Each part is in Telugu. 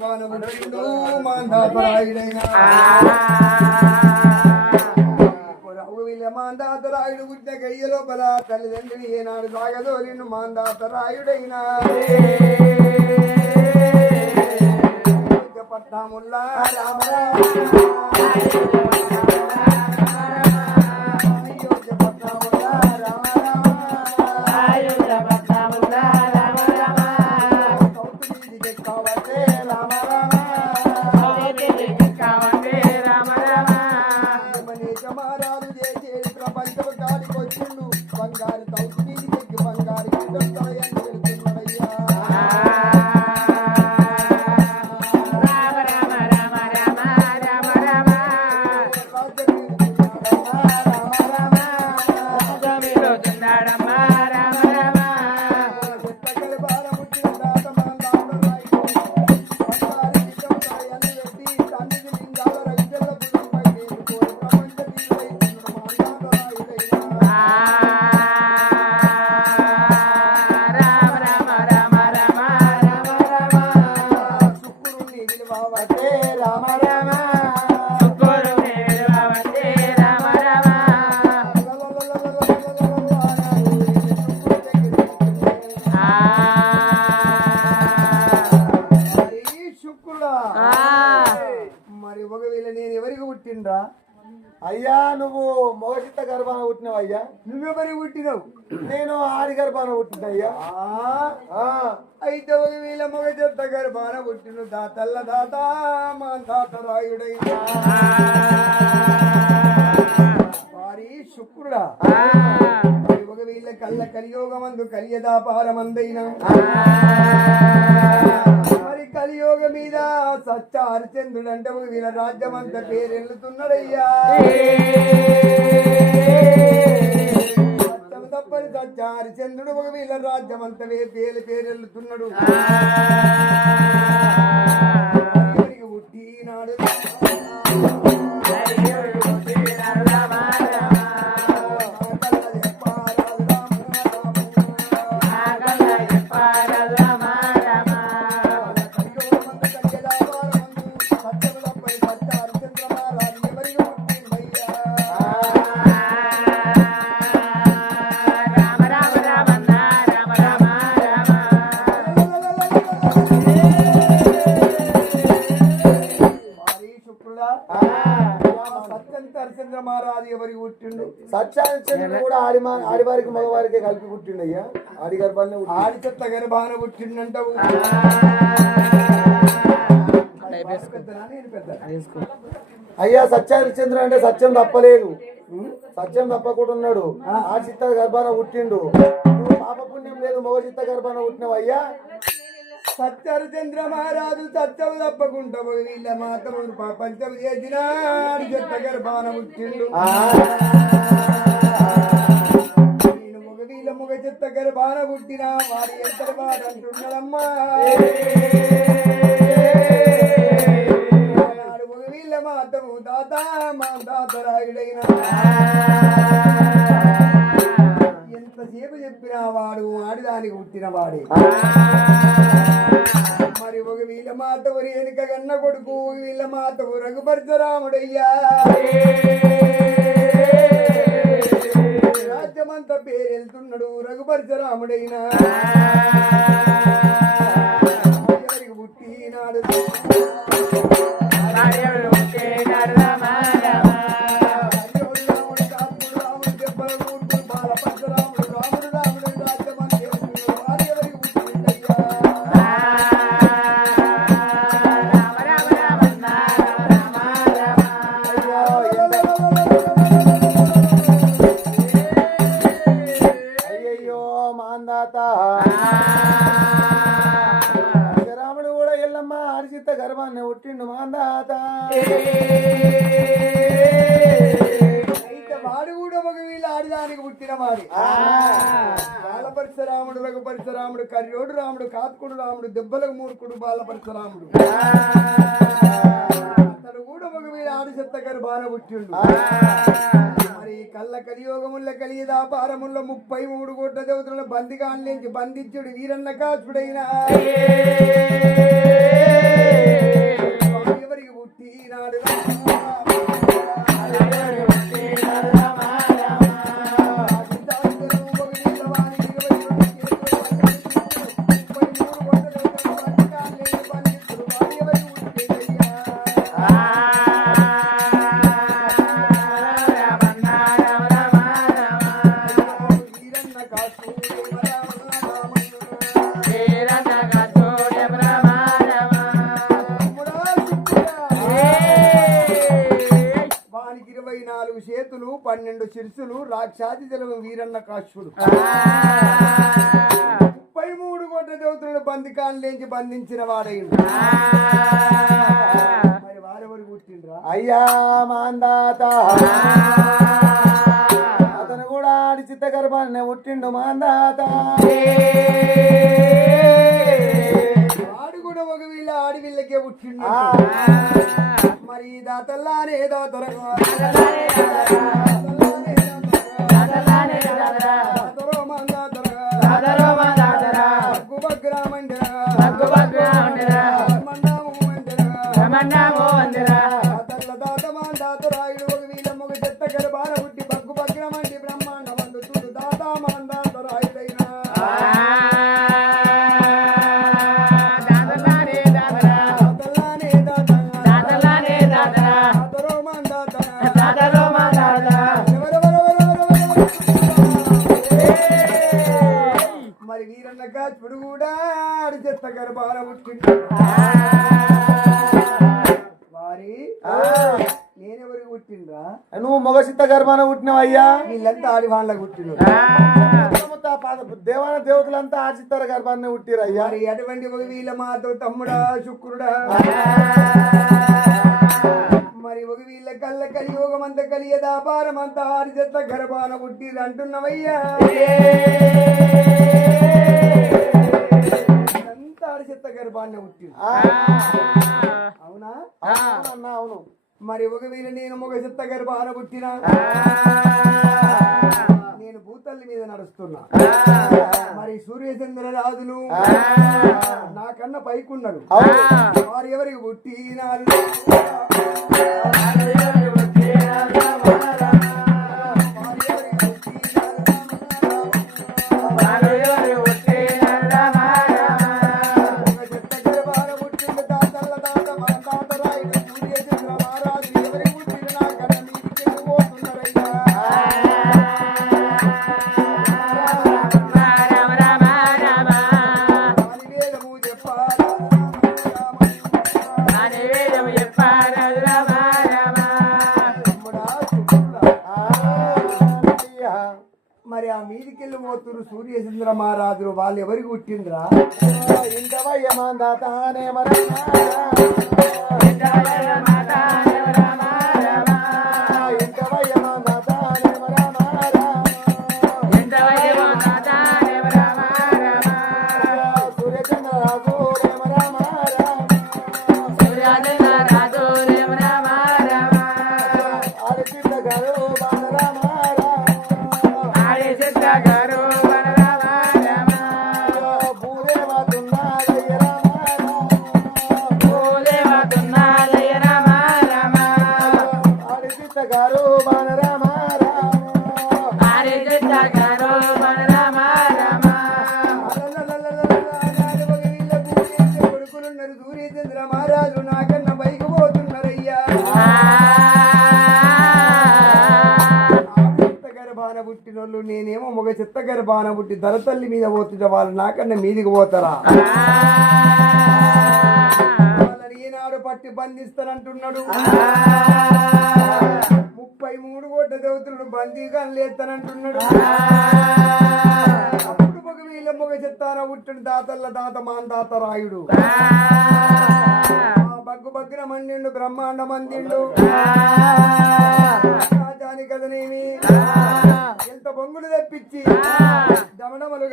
గర్భాన పుట్టిండు మాందాతరాయుడు పుట్టిన గయ్య లోపల తల్లిదండ్రులు ఏనాడు సాగదోలిండు మాందాతరాయుడైనా పట్టాముల్లా రామరా మరి ఒకవేళ నేను ఎవరికి పుట్టిండ్రా? అయ్యా నువ్వు మోసిత గర్భాన పుట్టినవు అయ్యా? నువ్వెవరికి పుట్టినవు? నేను ఆడి గర్భాన పుట్టినయ్యా ఆ, అయితే ఒకవేళ మగ చెత్త గర్భాన పుట్టిన దాతల్ల దాత మా దాత రాయుడయ్యా. వారి శుక్రుడా. మరి ఒకవేళ కళ్ళ కలియోగమందు కలియదాపారమందైన కలియోగ మీద సత్య హరిచంద్రుడు అంటే వీళ్ళ రాజ్యమంత పేరెళ్ళుతున్నాడయ్యా సత్యం తప్పని సత్య హరిచంద్రుడు ఒక వీళ్ళ రాజ్యమంత పేరు పేరెళ్ళుతున్నాడు ఎవరికి ఎవరికి పుట్టిండు? కూడా ఆడి మా ఆడివారికి మగవారికి కలిపి పుట్టిండయ్యా. ఆడి గర్భాన్ని పుట్టిండు. ఆడి చెత్త గర్భాన పుట్టిండంటావు. అయ్యా సత్యహరిచంద్ర అంటే సత్యం తప్పలేదు. సత్యం తప్పకుండా ఉన్నాడు ఆ చిత్త గర్భాన పుట్టిండు. నువ్వు పాప పుణ్యం లేదు మగ చిత్త గర్భాన పుట్టినవు అయ్యా సత్యహరిచంద్ర మహారాజు సత్యం తప్పకుండా వీళ్ళ మాతము ప్రపంచం చేసిన చెత్త గర్భాన ఆ, నేను మగ వీళ్ళ మగ చెత్త గర్భాన పుట్టిన వారి ఎంత బాధ మగ వీళ్ళ మాతము దాత మా దాత రాయుడైన. ఎంతసేపు చెప్పినా వాడు ఆడిదానికి పుట్టిన వాడే మరి ఒక వీళ్ళ మాత ఊరి వెనుక కన్న కొడుకు వీళ్ళ మాత రఘుపరశురాముడయ్యా రాజ్యమంతా పేరు వెళ్తున్నాడు రఘుపరశురాముడైనా పుట్టినాడు. మాందాత రాముడు కూడా ఎల్లమ్మ ఆడి చిత్త గర్భాన్ని పుట్టిండు మాందాత అయితే వాడు కూడా ఒక వీళ్ళ ఆడిదానికి పుట్టిన వాడి. బాలపరశురాముడు రఘుపరశురాముడు కర్యోడు రాముడు కాత్కుడు రాముడు దెబ్బలకు మూర్ఖుడు బాలపరశురాముడు అతడు కూడా ఒక వీళ్ళ ఆడి బాణ పుట్టిండు. మరి కళ్ళ కలియోగముల్ల కలియదా పారముల్ల ముప్పై మూడు కోట్ల దేవతలను బందిగా అన్నించి బంధించుడు వీరన్న కాచుడైనా ఎవరికి పుట్టినాడు శిరసులు రాక్షాది తెలుగు వీరన్న కాశ్యుడు ముప్పై మూడు కోట్ల దేవతలను బందికాన్లేంచి బంధించిన వాడైండు. మరి వారెవరు పుట్టిండ్రా? అయ్యా మాందాత. అతను కూడా ఆడి చిత్త గర్భాన్ని పుట్టిండు మాందాత. వాడు కూడా ఒక వీళ్ళ ఆడి వీళ్ళకే పుట్టిండు. మరి దాతల్లానే దాతరగా మరి చెత్త వారి నేనెవరికి పుట్టిండ్రా? నువ్వు మగ చిత్త గర్భాన పుట్టినావు అయ్యా? వీళ్ళంతా ఆడి వాళ్ళకి పుట్టిండు దేవాన దేవతలంతా ఆ చిత్త గర్భాన్ని పుట్టిరు అయ్యా. అటువంటి వీళ్ళ మాతో తమ్ముడా శుక్రుడా? మరి ఒక వీళ్ళ కళ్ళ కలియోగమంత కలియ దాపారమంతా ఆడి చెత్త గర్భాన పుట్టిరు అంటున్నవయ్యా. అంతా ఆడి చెత్త గర్భాన్ని అవునా? అవును. మరి ఒక వీళ్ళ నేను మొగ చెత్త గర్భాన పుట్టినా? నేను భూతల్లి మీద నడుస్తున్నా. మరి సూర్యచంద్ర రాజులు నాకన్నా పైకున్నారు వారు ఎవరికి పుట్టినారు? మరి ఆ మీదికెళ్ళి పోతురు సూర్యచంద్ర మహారాజులు. వాళ్ళు ఎవరికి పుట్టిండ్రా? ఇంతవయ్య మాందాతానే మరన్నా బాణ పుట్టి ధరతల్లి మీద పోతుంటే వాళ్ళు నాకన్నా మీదికి పోతారా? వాళ్ళని ఈనాడు పట్టి బంధిస్తానంటున్నాడు. ముప్పై మూడు కోట్ల దేవతలను బందీగా లేస్తానంటున్నాడు. అప్పుడు మగ వీళ్ళ మగ చెత్తారా పుట్టిన దాతల్ల దాత మాన్ దాత రాయుడు బగ్గు బగ్గున మండిండు బ్రహ్మాండ మందిండు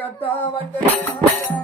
ఎంత